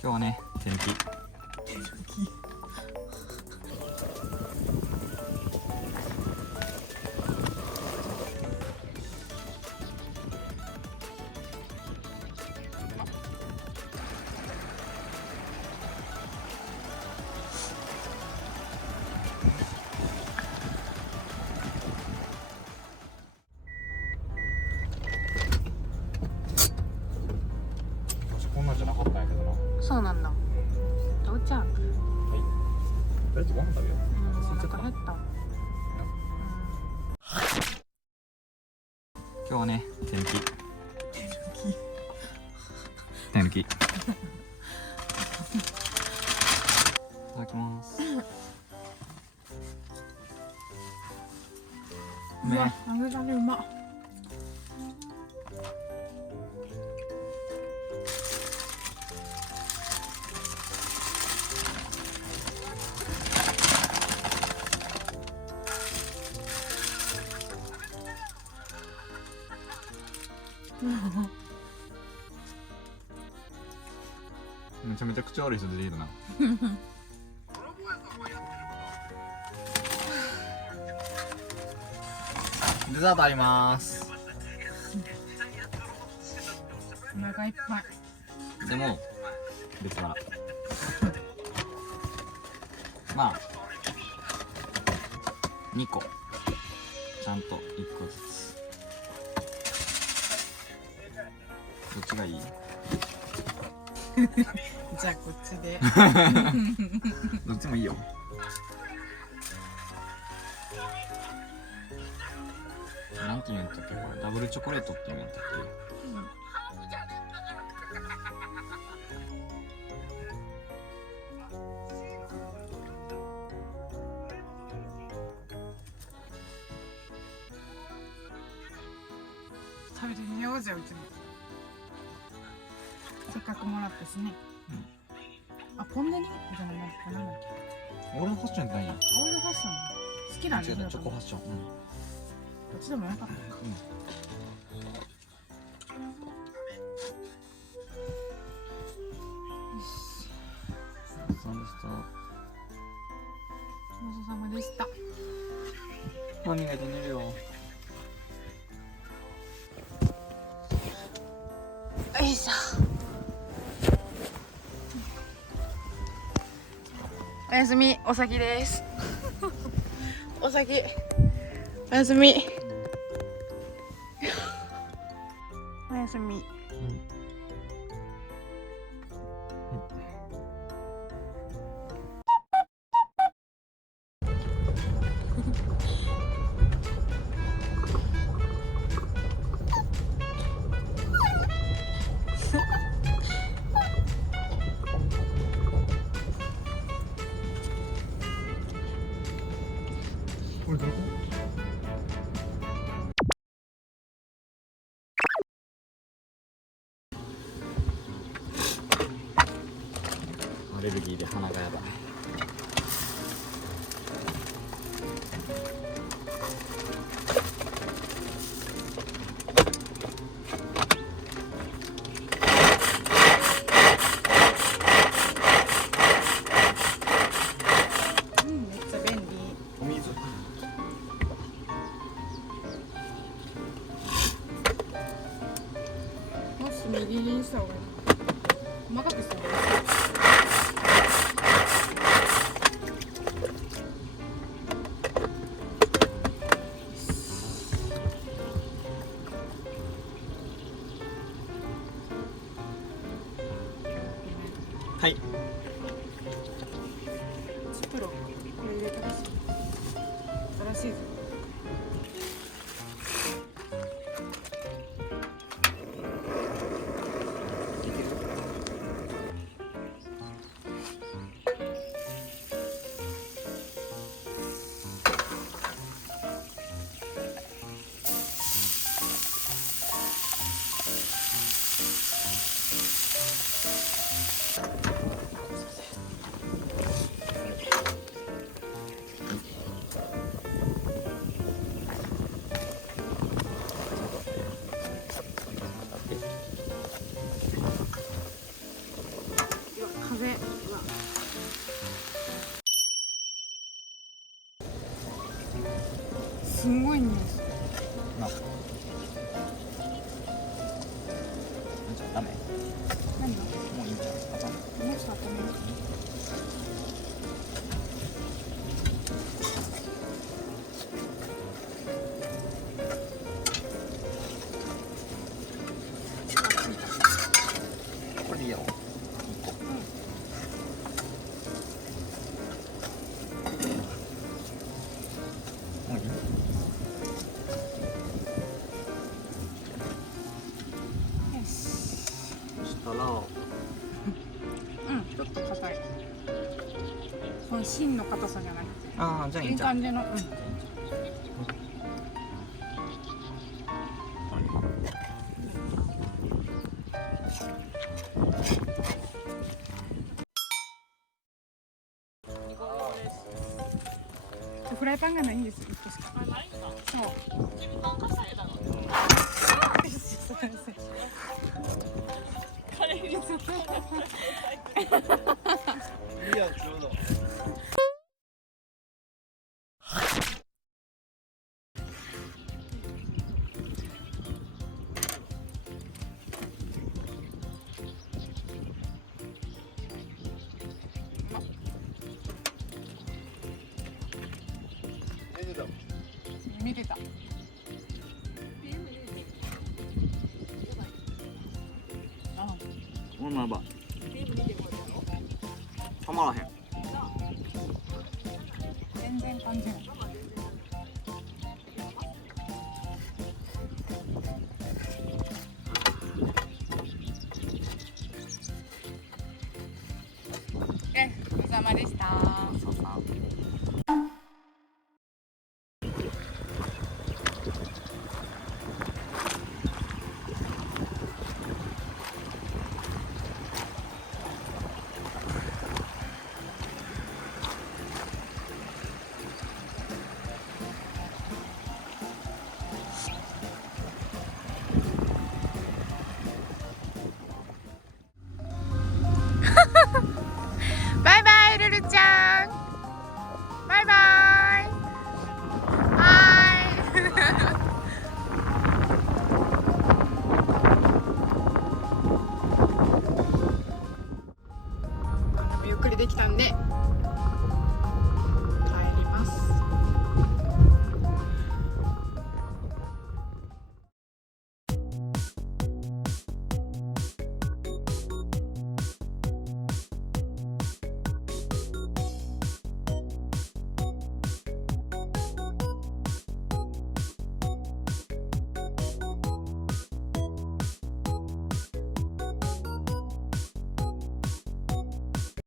今日はね、天気こんなんじゃなかったんやけどな。そうなんだ。到着。はい。とりあえずご飯食べよう。お腹減った。今日はね、天気天気いただきます。うわ、揚げたてうまっ。めちゃめちゃ口悪い人出てきたな。デザートあります。お腹いっぱい。でも別腹。まあ2個ちゃんと1個ずつ。どっちがいい？じゃあこっちで。どっちもいいよ。なんて言うんだっけこれ、ダブルチョコレートって言うんだっけ。食べてみようぜ、うちも。せっかくもらったしね。あ、ポンデリじゃないかな。俺のファッションじゃないやん。オールドファッション好きだね。違う、チョコファッション。どっちでもよかった。よし。ごちそうさまでした。ごちそうさまでした。歯磨いて寝るよ。よいしょ。おやすみ、お先です。お先。おやすみ。おやすみ。これどこ？アレルギーで鼻がやばい。めっちゃ便利。お水。もし右にした方がいい。細かくした方がいい。はい。チプロ、これ入れてほしい。新しいぞ。ダメ。何が？もういいんちゃう。あかん。もうちょっと温める。これでいいやろ。もういい。よし。そしたら。ちょっと硬い。その芯の硬さじゃなくて。ああ、じゃあいいいんちゃう。い感じの。フライパンがないんですよ。1個しか。そう。いいや、ちょうど。見てた。もうまば。たまらへん。全然感じない。お疲れ様でした。そうさ。バイバイルルちゃん。バイバイ。はーい。ゆっくりできたんで